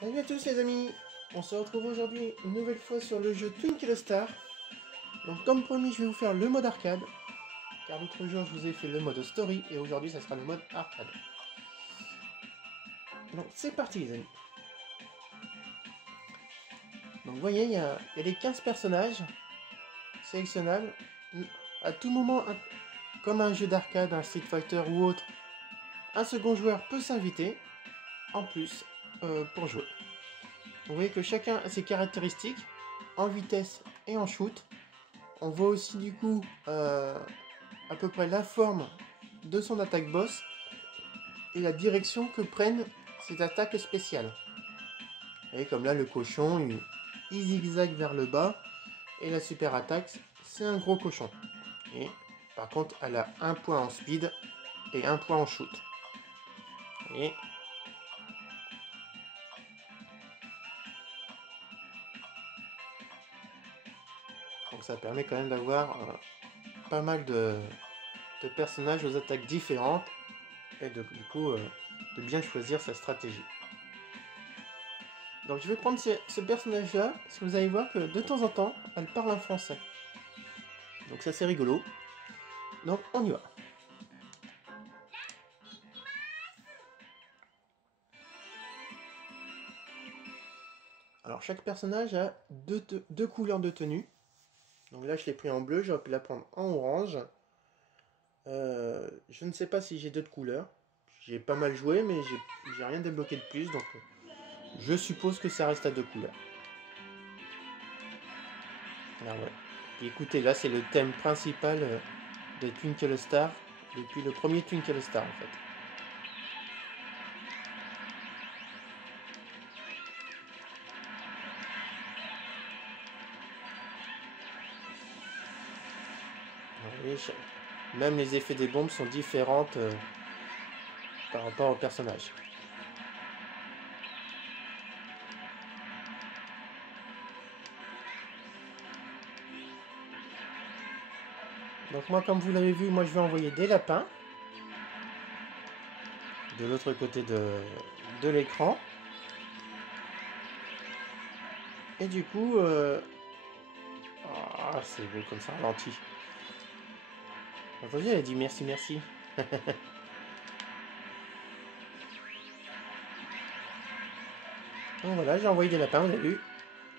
Salut à tous les amis, on se retrouve aujourd'hui une nouvelle fois sur le jeu Twinkle Star. Donc comme promis, je vais vous faire le mode arcade, car l'autre jour je vous ai fait le mode story et aujourd'hui ça sera le mode arcade. Donc c'est parti les amis. Donc vous voyez, il y a les 15 personnages sélectionnables. À tout moment, comme un jeu d'arcade, un Street Fighter ou autre, un second joueur peut s'inviter en plus pour jouer. Vous voyez que chacun a ses caractéristiques en vitesse et en shoot. On voit aussi du coup à peu près la forme de son attaque boss et la direction que prennent ses attaques spéciales. Et comme là le cochon il zigzague vers le bas et la super attaque c'est un gros cochon. Et par contre elle a un point en speed et un point en shoot. Et donc ça permet quand même d'avoir pas mal de personnages aux attaques différentes et du coup de bien choisir sa stratégie. Donc je vais prendre ce personnage là, parce que vous allez voir que de temps en temps, elle parle en français. Donc ça c'est rigolo. Donc on y va. Alors chaque personnage a deux couleurs de tenue. Donc là je l'ai pris en bleu, j'aurais pu la prendre en orange. Je ne sais pas si j'ai d'autres couleurs. J'ai pas mal joué mais j'ai rien débloqué de plus. Donc je suppose que ça reste à deux couleurs. Ah ouais. Et écoutez, là c'est le thème principal de Twinkle Star. Depuis le premier Twinkle Star en fait. Voyez, même les effets des bombes sont différentes par rapport au personnage. Donc moi, comme vous l'avez vu, moi je vais envoyer des lapins de l'autre côté de l'écran. Et du coup, ah, c'est beau comme ça ralenti. Entendu, elle a dit merci, merci. Donc voilà, j'ai envoyé des lapins, vous avez vu.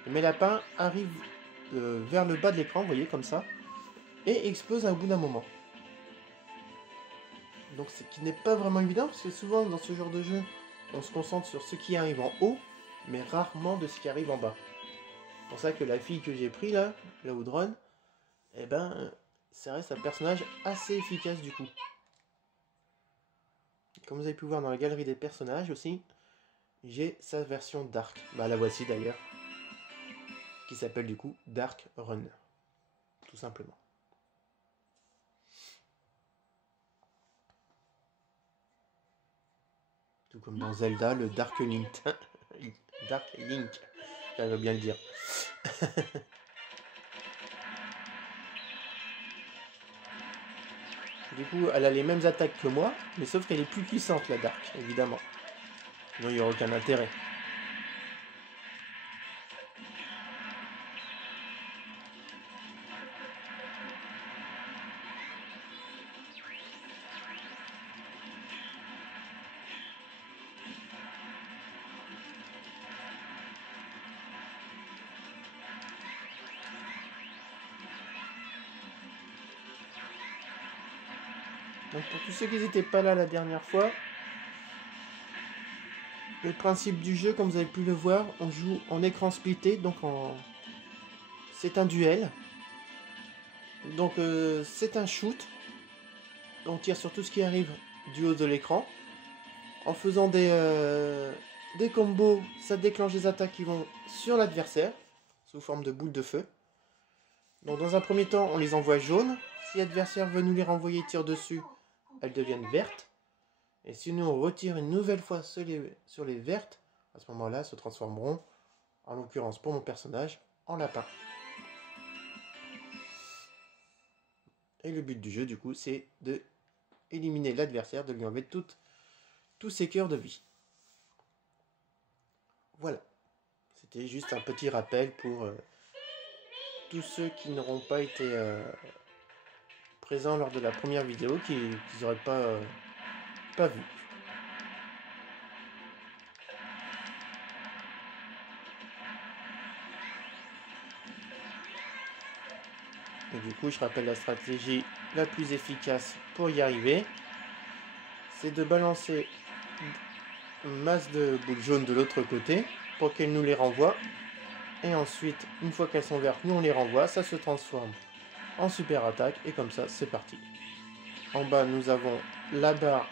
Et mes lapins arrivent vers le bas de l'écran, vous voyez, comme ça, et explosent au bout d'un moment. Donc ce qui n'est pas vraiment évident, parce que souvent dans ce genre de jeu, on se concentre sur ce qui arrive en haut, mais rarement de ce qui arrive en bas. C'est pour ça que la fille que j'ai pris là, la Oudron, eh ben, ça reste un personnage assez efficace du coup. Comme vous avez pu voir dans la galerie des personnages aussi, j'ai sa version Dark. Bah la voici d'ailleurs, qui s'appelle du coup Dark Run, tout simplement. Tout comme dans Zelda, le Dark Link. Dark Link, j'arrive bien le dire. Du coup, elle a les mêmes attaques que moi, mais sauf qu'elle est plus puissante, la Dark, évidemment. Sinon, il n'y aura aucun intérêt. Donc pour tous ceux qui n'étaient pas là la dernière fois, le principe du jeu, comme vous avez pu le voir, on joue en écran splitté, donc c'est un duel. Donc c'est un shoot. On tire sur tout ce qui arrive du haut de l'écran. En faisant des combos, ça déclenche des attaques qui vont sur l'adversaire, sous forme de boules de feu. Donc dans un premier temps, on les envoie jaunes. Si l'adversaire veut nous les renvoyer, tire dessus, elles deviennent vertes. Et si nous on retire une nouvelle fois sur les vertes, à ce moment-là, elles se transformeront, en l'occurrence pour mon personnage, en lapin. Et le but du jeu, du coup, c'est de éliminer l'adversaire, de lui enlever tous ses cœurs de vie. Voilà. C'était juste un petit rappel pour tous ceux qui n'auront pas été présents lors de la première vidéo, qu'ils n'auraient pas vu. Et du coup, je rappelle la stratégie la plus efficace pour y arriver. C'est de balancer une masse de boules jaunes de l'autre côté pour qu'elles nous les renvoient. Et ensuite, une fois qu'elles sont vertes, nous on les renvoie. Ça se transforme en super attaque. Et comme ça, c'est parti. En bas, nous avons la barre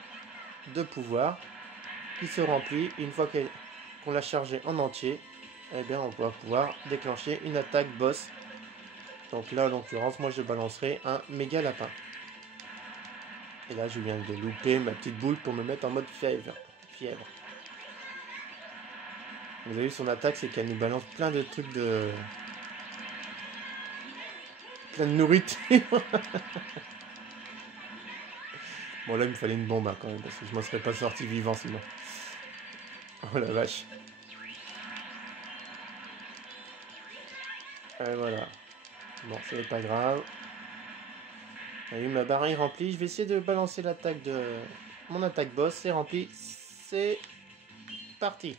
de pouvoir qui se remplit. Une fois qu'on l'a chargée en entier, eh bien, on va pouvoir déclencher une attaque boss. Donc là, en l'occurrence, moi je balancerai un méga lapin. Et là, je viens de louper ma petite boule pour me mettre en mode fièvre. Vous avez vu son attaque, c'est qu'elle nous balance plein de trucs de... plein de nourriture. Bon là, il me fallait une bombe quand même, parce que je m'en serais pas sorti vivant sinon. Oh la vache. Et voilà. Bon, c'est pas grave. Vous avez vu, ma barre est remplie. Je vais essayer de balancer l'attaque de... mon attaque boss. C'est rempli. C'est parti.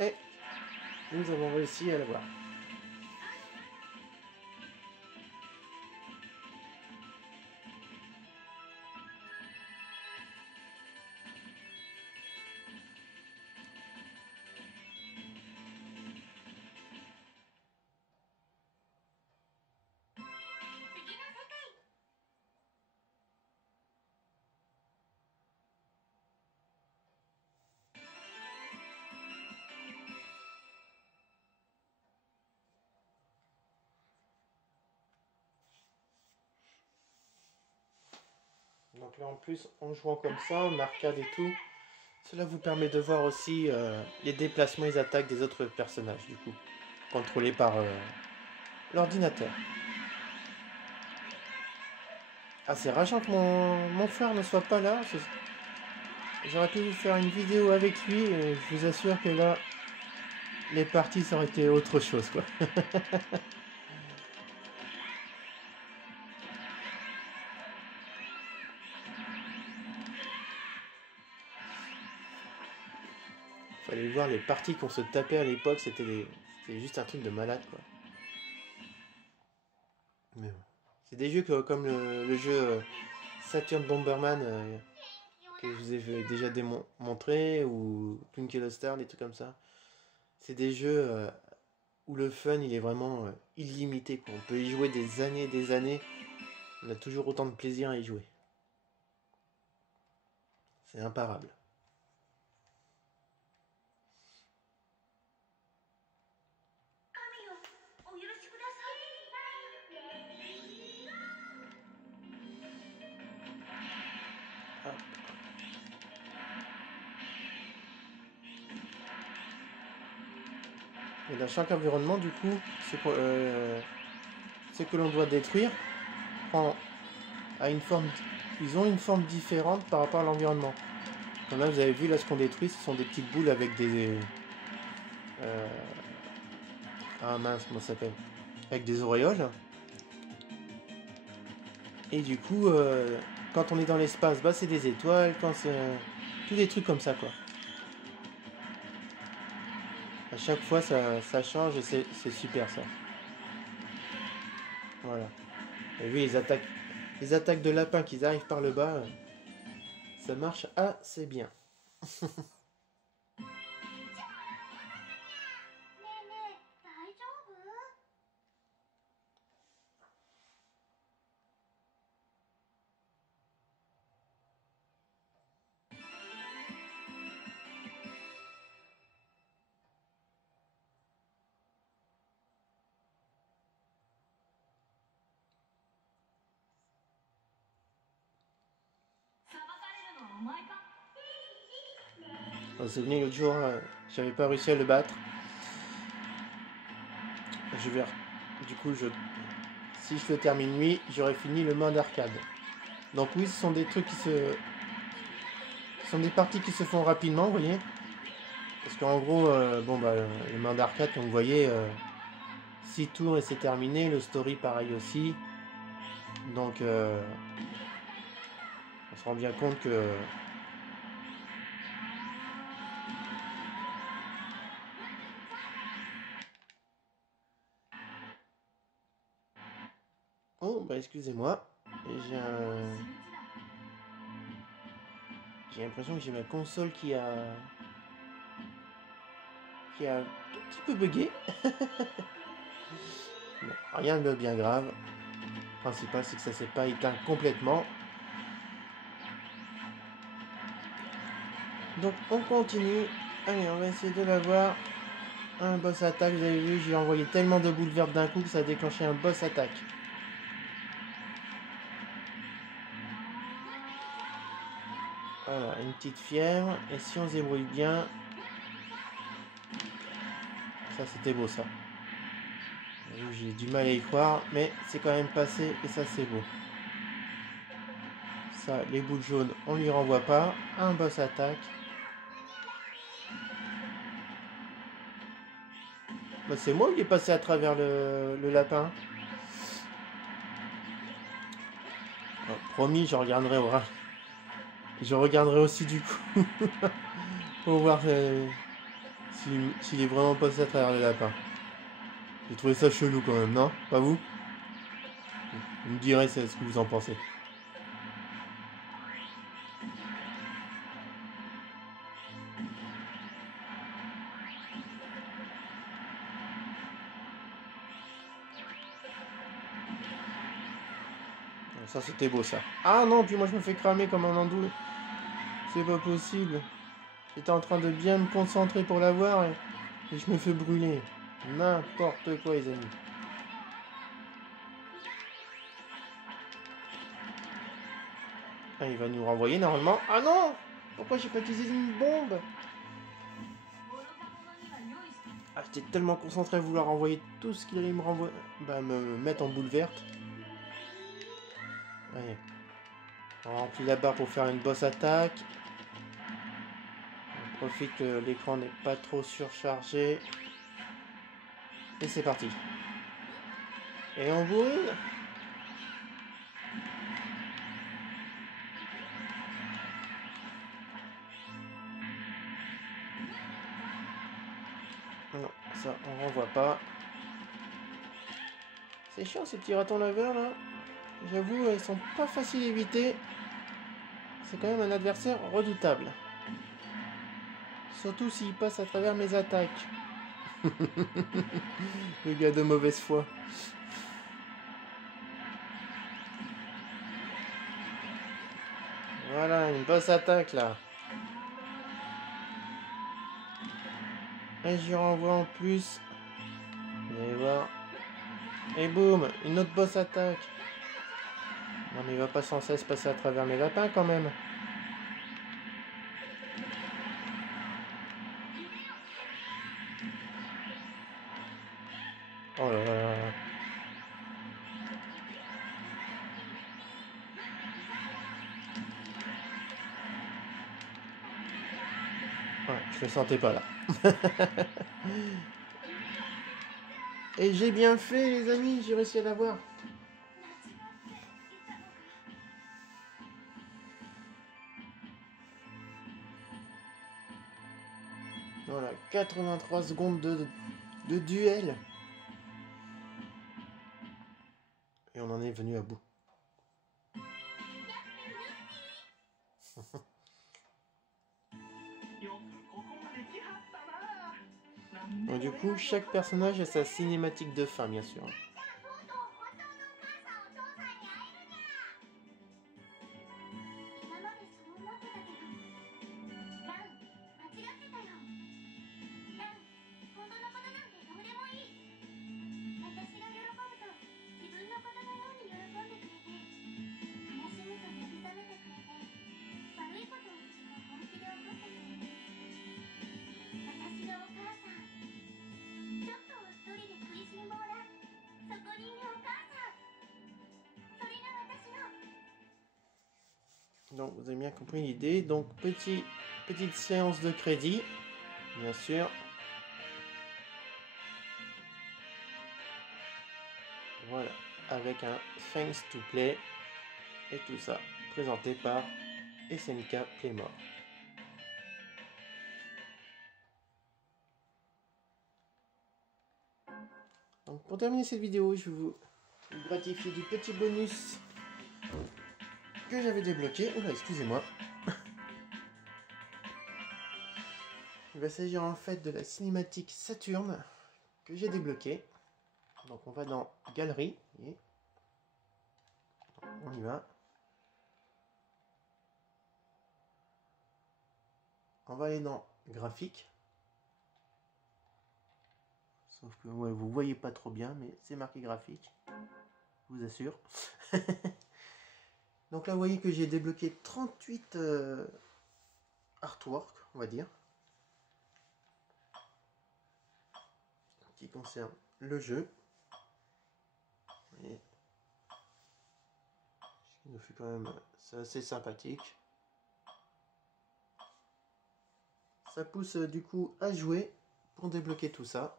Et nous avons réussi à l'avoir. Donc là en plus, en jouant comme ça, en arcade et tout, cela vous permet de voir aussi les déplacements et les attaques des autres personnages, du coup, contrôlés par l'ordinateur. Ah, c'est rageant que mon frère ne soit pas là. J'aurais pu vous faire une vidéo avec lui et je vous assure que là, les parties, ça aurait été autre chose, quoi. Fallait voir les parties qu'on se tapait à l'époque, c'était juste un truc de malade, quoi. Mais bon. C'est des jeux comme le jeu Saturn Bomberman que je vous ai déjà montré, ou Twinkle Star, des trucs comme ça. C'est des jeux où le fun il est vraiment illimité, quoi. On peut y jouer des années et des années. On a toujours autant de plaisir à y jouer. C'est imparable. Hop. Et dans chaque environnement, du coup, ce que l'on doit détruire ils ont une forme différente par rapport à l'environnement. Comme là, vous avez vu, là, ce qu'on détruit, ce sont des petites boules avec des... ah mince, comment ça s'appelle? Avec des auréoles. Et du coup, quand on est dans l'espace, bah, c'est des étoiles. Quand c'est... tous des trucs comme ça, quoi. À chaque fois, ça change et c'est super, ça. Voilà. Vous avez vu, les attaques de lapins qui arrivent par le bas, ça marche assez bien. Vous vous souvenez, l'autre jour, j'avais pas réussi à le battre. Du coup, si je le termine lui, j'aurais fini le mode arcade. Donc oui, ce sont des trucs qui se... Ce sont des parties qui se font rapidement, vous voyez. Parce qu'en gros, bon bah, le mode d'arcade, comme vous voyez, 6 tours et c'est terminé. Le story, pareil aussi. Donc, on se rend bien compte que... Oh, bah excusez-moi. J'ai un... J'ai l'impression que j'ai ma console qui a un tout petit peu bugué. Bon, rien de bien grave. Le principal, c'est que ça s'est pas éteint complètement. Donc, on continue. Allez, on va essayer de l'avoir. Un boss attack, vous avez vu, j'ai envoyé tellement de boules vertes d'un coup que ça a déclenché un boss attack. Voilà, une petite fièvre. Et si on se débrouille bien... Ça, c'était beau, ça. J'ai du mal à y croire, mais c'est quand même passé et ça, c'est beau. Ça, les boules jaunes, on lui renvoie pas. Un boss attack. Bah, c'est moi qui est passé à travers le lapin. Alors, promis, je regarderai au ras. Je regarderai aussi du coup. Pour voir s'il est vraiment passé à travers le lapin. J'ai trouvé ça chelou quand même, non? Pas vous? Vous me direz ce que vous en pensez. Ça, c'était beau, ça. Ah non, puis moi, je me fais cramer comme un andouille. C'est pas possible. J'étais en train de bien me concentrer pour l'avoir et je me fais brûler. N'importe quoi, les amis. Ah, il va nous renvoyer normalement. Ah non! Pourquoi j'ai pas utilisé une bombe? Ah, j'étais tellement concentré à vouloir envoyer tout ce qu'il allait me renvoyer. Bah, me mettre en boule verte. Allez. On remplit la barre pour faire une boss attaque. On profite que l'écran n'est pas trop surchargé. Et c'est parti. Et on bourrine. Non, ça, on renvoie pas. C'est chiant ces petits ratons laveurs là. J'avoue, ils sont pas faciles à éviter. C'est quand même un adversaire redoutable. Surtout s'il passe à travers mes attaques. Le gars de mauvaise foi. Voilà, une boss attaque là. Et j'y renvoie en plus. Vous allez voir. Et boum, une autre boss attaque. Non mais il va pas sans cesse passer à travers mes lapins quand même. Oh là là. Ouais, je le sentais pas là. Et j'ai bien fait les amis, j'ai réussi à l'avoir. Voilà, 83 secondes de duel. Et on en est venu à bout. Donc du coup, chaque personnage a sa cinématique de fin, bien sûr. Donc vous avez bien compris l'idée. Donc petite séance de crédit, bien sûr. Voilà, avec un Thanks to Play et tout ça présenté par SNK Playmore. Donc pour terminer cette vidéo, je vais vous gratifier du petit bonus que j'avais débloqué. Oula, excusez-moi. Il va s'agir en fait de la cinématique Saturne que j'ai débloquée. Donc on va dans Galerie. Et on y va. On va aller dans Graphique. Sauf que ouais, vous voyez pas trop bien, mais c'est marqué Graphique. Je vous assure. Donc là, vous voyez que j'ai débloqué 38 artworks, on va dire, qui concernent le jeu. Et ce qui nous fait quand même, c'est assez sympathique. Ça pousse du coup à jouer pour débloquer tout ça.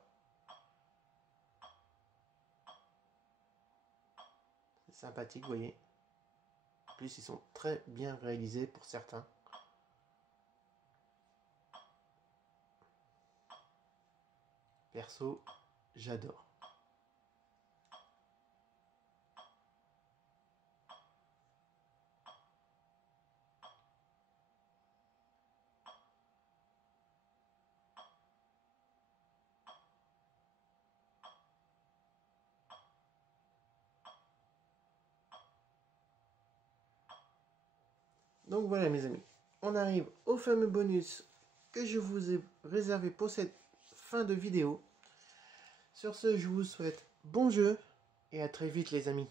C'est sympathique, vous voyez. En plus, ils sont très bien réalisés pour certains. Perso, j'adore. Donc voilà mes amis, on arrive au fameux bonus que je vous ai réservé pour cette fin de vidéo. Sur ce, je vous souhaite bon jeu et à très vite les amis.